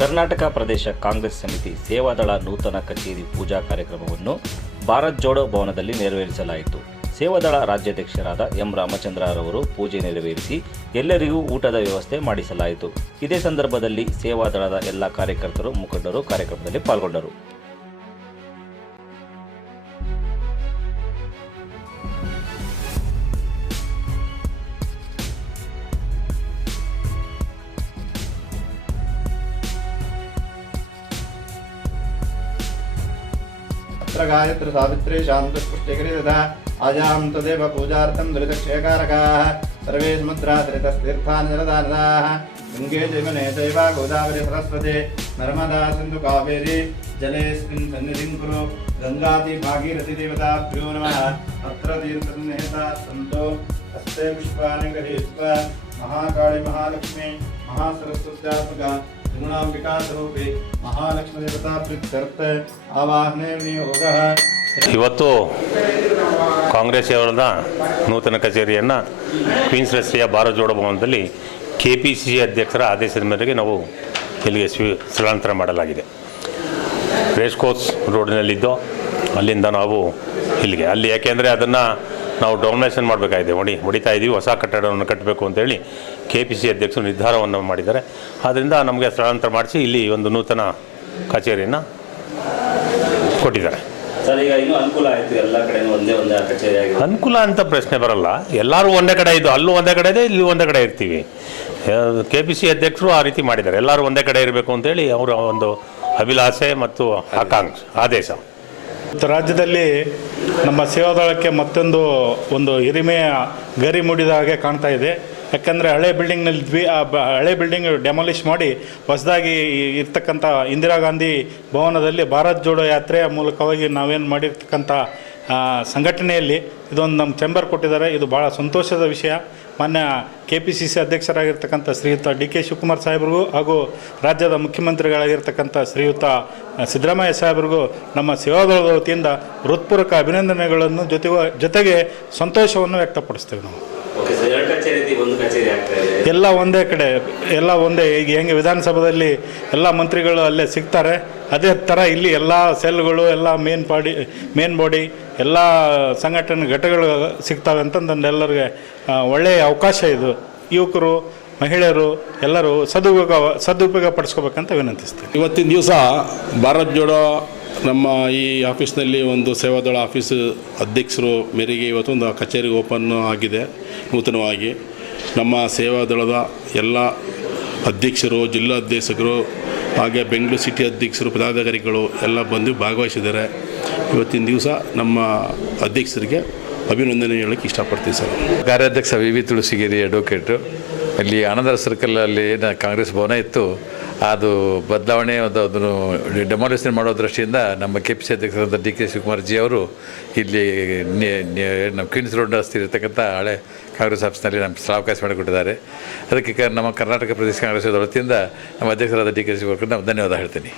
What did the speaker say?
ಕರ್ನಾಟಕ ಪ್ರದೇಶ ಕಾಂಗ್ರೆಸ್ ಸಮಿತಿ ಸೇವಾದಳ ನೂತನ ಕಚೇರಿ ಪೂಜಾ ಕಾರ್ಯಕ್ರಮವನ್ನು ಭಾರತ್ ಜೋಡೋ ಭವನದಲ್ಲಿ ನೆರವೇರಿಸಲಾಯಿತು. ಸೇವಾದಳ ರಾಜ್ಯಾಧ್ಯಕ್ಷರಾದ ಎಂ ರಾಮಚಂದ್ರರವರು ಪೂಜೆ ನೆರವೇರಿಸಿ ಎಲ್ಲರಿಗೂ ಊಟದ ವ್ಯವಸ್ಥೆ ಮಾಡಿಸಲಾಯಿತು. ಇದೇ ಸಂದರ್ಭದಲ್ಲಿ ಸೇವಾದಳದ ಎಲ್ಲ ಕಾರ್ಯಕರ್ತರು, ಮುಖಂಡರು ಕಾರ್ಯಕ್ರಮದಲ್ಲಿ ಪಾಲ್ಗೊಂಡರು. अत्र गायत्र सावित्रे शान्तस्पुष्टिकरि तथा आजां तदेव पूजार्थं दुरितक्षयकारकाः सर्वे समुद्राश्रितस्तीर्थानि जलदानदाः। गङ्गे गोदावरी सरस्वती, नर्मदा सिन्धु कावेरी जलेऽस्मिन् सन्निधिं कुरु, गङ्गाति भागीरथि देवताभ्यो नमः। अत्र तीर्थसन्निहिताः सन्तो, हस्ते पुष्पाणि गृहीत्वा महाकाळि महालक्ष्मी, महासरस्वत्यात्मका त्रिगुणाम्बिका स्वरूपे महालक्ष्मी देवता प्रीत्यर्थ आवाहने विनियोगः ಇವತ್ತು ಕಾಂಗ್ರೆಸ್ ಅವರದ ನೂತನ ಕಚೇರಿಯನ್ನು ಕ್ವೀನ್ಸ್ ರಸ್ತೆಯ ಭಾರತ್ ಜೋಡೋ ಭವನದಲ್ಲಿ ಕೆ ಪಿ ಸಿ ಸಿ ಅಧ್ಯಕ್ಷರ ಆದೇಶದ ಮೇರೆಗೆ ನಾವು ಇಲ್ಲಿಗೆ ಸ್ವೀ ಸ್ಥಳಾಂತರ ಮಾಡಲಾಗಿದೆ ರೇಸ್ ಕೋರ್ಸ್ ರೋಡ್ನಲ್ಲಿದ್ದು ಅಲ್ಲಿಂದ ನಾವು ಇಲ್ಲಿಗೆ ಅಲ್ಲಿ ಯಾಕೆಂದರೆ ಅದನ್ನು ನಾವು ಡೊಮಿನೇಷನ್ ಮಾಡಬೇಕಾಗಿದೆ. ಹೊಡಿ ಹೊಡಿತಾ ಇದ್ದೀವಿ ಹೊಸ ಕಟ್ಟಡವನ್ನು ಕಟ್ಟಬೇಕು ಅಂತೇಳಿ ಕೆ ಪಿ ಸಿ ಅಧ್ಯಕ್ಷರು ನಿರ್ಧಾರವನ್ನು ಮಾಡಿದ್ದಾರೆ. ಆದ್ದರಿಂದ ನಮಗೆ ಸ್ಥಳಾಂತರ ಮಾಡಿಸಿ ಇಲ್ಲಿ ಒಂದು ನೂತನ ಕಚೇರಿಯನ್ನು ಕೊಟ್ಟಿದ್ದಾರೆ. ಅನುಕೂಲ ಆಯಿತು. ಎಲ್ಲ ಕಡೆ ಒಂದೇ ಒಂದೇ ಕಚೇರಿ ಆಗಿದೆ. ಅನುಕೂಲ ಅಂತ ಪ್ರಶ್ನೆ ಬರಲ್ಲ. ಎಲ್ಲರೂ ಒಂದೇ ಕಡೆ ಇದ್ದು ಅಲ್ಲೂ ಒಂದೇ ಕಡೆ ಇದೆ ಇಲ್ಲಿ ಒಂದೇ ಕಡೆ ಇರ್ತೀವಿ. ಕೆ ಪಿ ಸಿ ಅಧ್ಯಕ್ಷರು ಆ ರೀತಿ ಮಾಡಿದ್ದಾರೆ. ಎಲ್ಲರೂ ಒಂದೇ ಕಡೆ ಇರಬೇಕು ಅಂತೇಳಿ ಅವರ ಒಂದು ಅಭಿಲಾಷೆ ಮತ್ತು ಆಕಾಂಕ್ಷೆ ಆದೇಶ. ರಾಜ್ಯದಲ್ಲಿ ನಮ್ಮ ಸೇವಾದಳಕ್ಕೆ ಮತ್ತೊಂದು ಒಂದು ಹಿರಿಮೆಯ ಗರಿ ಮೂಡಿದ ಹಾಗೆ ಕಾಣ್ತಾ ಇದೆ. ಯಾಕಂದರೆ ಹಳೆ ಬಿಲ್ಡಿಂಗ್ನಲ್ಲಿ ದ್ವಿ, ಆ, ಬ, ಹಳೆ ಬಿಲ್ಡಿಂಗ್ ಡೆಮಾಲಿಷ್ ಮಾಡಿ ಹೊಸದಾಗಿ ಇರ್ತಕ್ಕಂಥ ಇಂದಿರಾ ಗಾಂಧಿ ಭವನದಲ್ಲಿ ಭಾರತ್ ಜೋಡೋ ಯಾತ್ರೆಯ ಮೂಲಕವಾಗಿ ನಾವೇನು ಮಾಡಿರ್ತಕ್ಕಂಥ ಸಂಘಟನೆಯಲ್ಲಿ ಇದೊಂದು ನಮ್ಮ ಚೆಂಬರ್ ಕೊಟ್ಟಿದ್ದಾರೆ. ಇದು ಭಾಳ ಸಂತೋಷದ ವಿಷಯ. ಮಾನ್ಯ ಕೆ ಪಿ ಸಿ ಸಿ ಅಧ್ಯಕ್ಷರಾಗಿರ್ತಕ್ಕಂಥ ಶ್ರೀಯುತ ಡಿ ಕೆ ಶಿವಕುಮಾರ್ ಸಾಹೇಬ್ರಿಗೂ ಹಾಗೂ ರಾಜ್ಯದ ಮುಖ್ಯಮಂತ್ರಿಗಳಾಗಿರ್ತಕ್ಕಂಥ ಶ್ರೀಯುತ ಸಿದ್ದರಾಮಯ್ಯ ಸಾಹೇಬ್ರಿಗೂ ನಮ್ಮ ಸೇವಾದಳದ ವತಿಯಿಂದ ಹೃತ್ಪೂರ್ವಕ ಅಭಿನಂದನೆಗಳನ್ನು ಜೊತೆಗೆ ಜೊತೆಗೆ ಸಂತೋಷವನ್ನು ವ್ಯಕ್ತಪಡಿಸ್ತೇವೆ ನಾವು ಓಕೆ ಸರ್ ಎರಡು ಕಚೇರಿ ಐತಿ ಒಂದು ಕಚೇರಿ ಆಗ್ತಾ ಇದೆ ಎಲ್ಲ ಒಂದೇ ಕಡೆ, ಎಲ್ಲ ಒಂದೇ, ಈಗ ಹೆಂಗೆ ವಿಧಾನಸಭೆಯಲ್ಲಿ ಎಲ್ಲ ಮಂತ್ರಿಗಳು ಅಲ್ಲೇ ಸಿಗ್ತಾರೆ, ಅದೇ ಥರ ಇಲ್ಲಿ ಎಲ್ಲ ಸೆಲ್ಗಳು, ಎಲ್ಲ ಮೇನ್ ಬಾಡಿ ಮೇನ್ ಬಾಡಿ ಎಲ್ಲ ಸಂಘಟನೆ ಘಟಕಗಳು ಸಿಗ್ತವೆ ಅಂತಂದು ಎಲ್ಲರಿಗೆ ಒಳ್ಳೆಯ ಅವಕಾಶ ಇದು. ಯುವಕರು, ಮಹಿಳೆಯರು, ಎಲ್ಲರೂ ಸದುಪಯೋಗ ಸದುಪಯೋಗ ಪಡಿಸ್ಕೋಬೇಕಂತ ವಿನಂತಿಸ್ತೀನಿ. ಇವತ್ತಿನ ದಿವಸ ಭಾರತ್ ಜೋಡೋ ನಮ್ಮ ಈ ಆಫೀಸ್ನಲ್ಲಿ ಒಂದು ಸೇವಾದಳ ಆಫೀಸ್ ಅಧ್ಯಕ್ಷರು ಮೇರೆಗೆ ಇವತ್ತೊಂದು ಕಚೇರಿ ಓಪನ್ ಆಗಿದೆ, ನೂತನವಾಗಿ. ನಮ್ಮ ಸೇವಾದಳದ ಎಲ್ಲ ಅಧ್ಯಕ್ಷರು, ಜಿಲ್ಲಾ ಅಧ್ಯಕ್ಷರು ಹಾಗೆ ಬೆಂಗಳೂರು ಸಿಟಿ ಅಧ್ಯಕ್ಷರು, ಪದಾಧಿಕಾರಿಗಳು ಎಲ್ಲ ಬಂದು ಭಾಗವಹಿಸಿದ್ದಾರೆ. ಇವತ್ತಿನ ದಿವಸ ನಮ್ಮ ಅಧ್ಯಕ್ಷರಿಗೆ ಅಭಿನಂದನೆ ಹೇಳೋಕ್ಕೆ ಇಷ್ಟಪಡ್ತೀವಿ ಸರ್. ಕಾರ್ಯಾಧ್ಯಕ್ಷ ವಿ ವಿ ತುಳಸಿಗಿರಿ ಅಡ್ವೊಕೇಟು ಅಲ್ಲಿ ಆನಂದರ ಸರ್ಕಲಲ್ಲಿ ಏನು ಕಾಂಗ್ರೆಸ್ ಭವನ ಇತ್ತು, ಅದು ಬದಲಾವಣೆ ಒಂದು ಅದನ್ನು ಡೆಮಾಲಿಷನ್ ಮಾಡೋ ದೃಷ್ಟಿಯಿಂದ ನಮ್ಮ ಕೆ ಪಿ ಸಿ ಅಧ್ಯಕ್ಷರಾದ ಡಿ ಕೆ ಶಿವಕುಮಾರ್ ಜಿ ಅವರು ಇಲ್ಲಿ ನಮ್ಮ ಕ್ವೀನ್ಸ್ ರೋಡ್ ರಸ್ತೆ ಇರತಕ್ಕಂಥ ಹಳೆ ಕಾಂಗ್ರೆಸ್ ಆಫೀಸ್ನಲ್ಲಿ ನಮ್ಮ ಸ್ಥಳಾವಕಾಶ ಮಾಡಿಕೊಟ್ಟಿದ್ದಾರೆ. ಅದಕ್ಕೆ ನಮ್ಮ ಕರ್ನಾಟಕ ಪ್ರದೇಶ ಕಾಂಗ್ರೆಸ್ ವತಿಯಿಂದ ನಮ್ಮ ಅಧ್ಯಕ್ಷರಾದ ಡಿ ಕೆ ಶಿವಕುಮಾರ್ ನಾವು ಧನ್ಯವಾದ ಹೇಳ್ತೀನಿ.